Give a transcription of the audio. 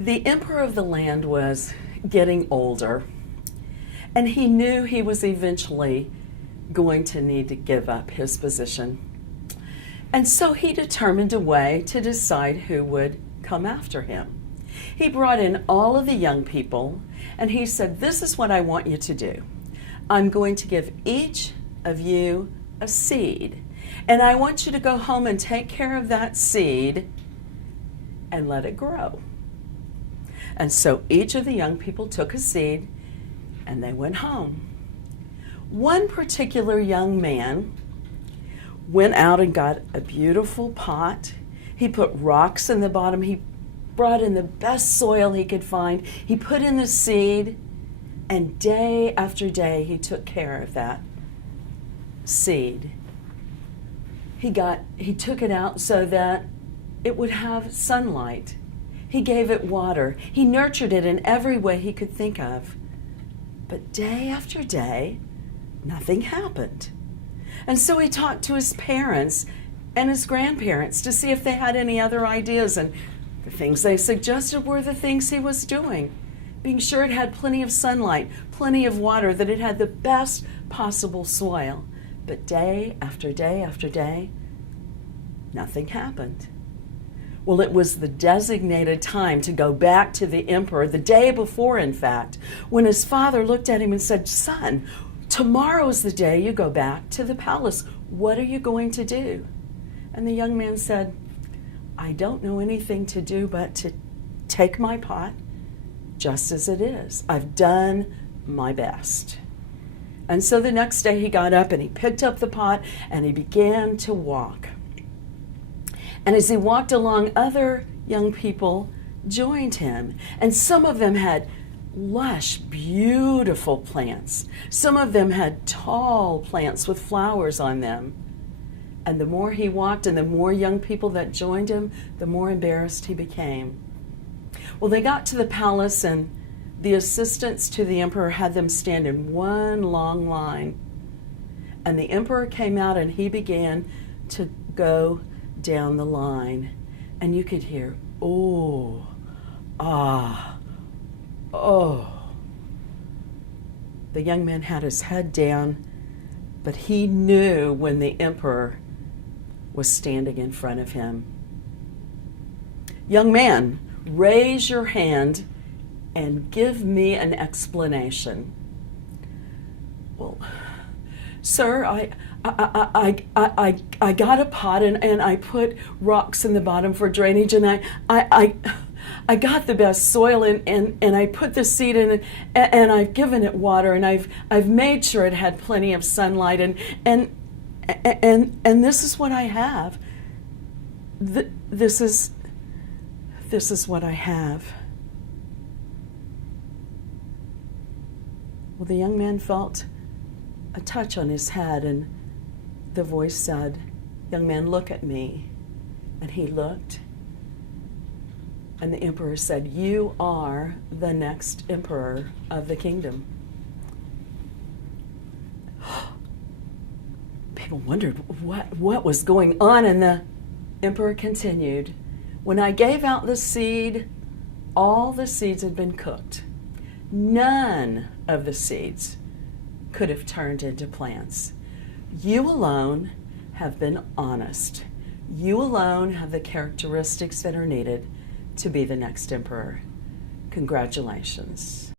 The emperor of the land was getting older, and he knew he was eventually going to need to give up his position. And so he determined a way to decide who would come after him. He brought in all of the young people, and he said, "This is what I want you to do. I'm going to give each of you a seed, and I want you to go home and take care of that seed and let it grow." And so each of the young people took a seed and they went home. One particular young man went out and got a beautiful pot. He put rocks in the bottom. He brought in the best soil he could find. He put in the seed, and day after day he took care of that seed. He took it out so that it would have sunlight. He gave it water. He nurtured it in every way he could think of. But day after day, nothing happened. And so he talked to his parents and his grandparents to see if they had any other ideas, and the things they suggested were the things he was doing. Being sure it had plenty of sunlight, plenty of water, that it had the best possible soil. But day after day after day, nothing happened. Well, it was the designated time to go back to the emperor, the day before, in fact, when his father looked at him and said, "Son, tomorrow's the day you go back to the palace. What are you going to do?" And the young man said, "I don't know anything to do but to take my pot just as it is. I've done my best." And so the next day he got up and he picked up the pot and he began to walk. And as he walked along, other young people joined him. And some of them had lush, beautiful plants. Some of them had tall plants with flowers on them. And the more he walked and the more young people that joined him, the more embarrassed he became. Well, they got to the palace, and the assistants to the emperor had them stand in one long line. And the emperor came out and he began to go down the line. And you could hear, "Oh, ah, oh." The young man had his head down, but he knew when the emperor was standing in front of him. "Young man, raise your hand and give me an explanation." "Well, sir, I got a pot and I put rocks in the bottom for drainage, and I got the best soil and I put the seed in it, and I've given it water, and I've made sure it had plenty of sunlight, and this is what I have. This is what I have." Well, the young man felt a touch on his head, and the voice said, "Young man, look at me." And he looked, and the emperor said, "You are the next emperor of the kingdom." People wondered what was going on, and the emperor continued, "When I gave out the seed, all the seeds had been cooked. None of the seeds could have turned into plants. You alone have been honest. You alone have the characteristics that are needed to be the next emperor. Congratulations."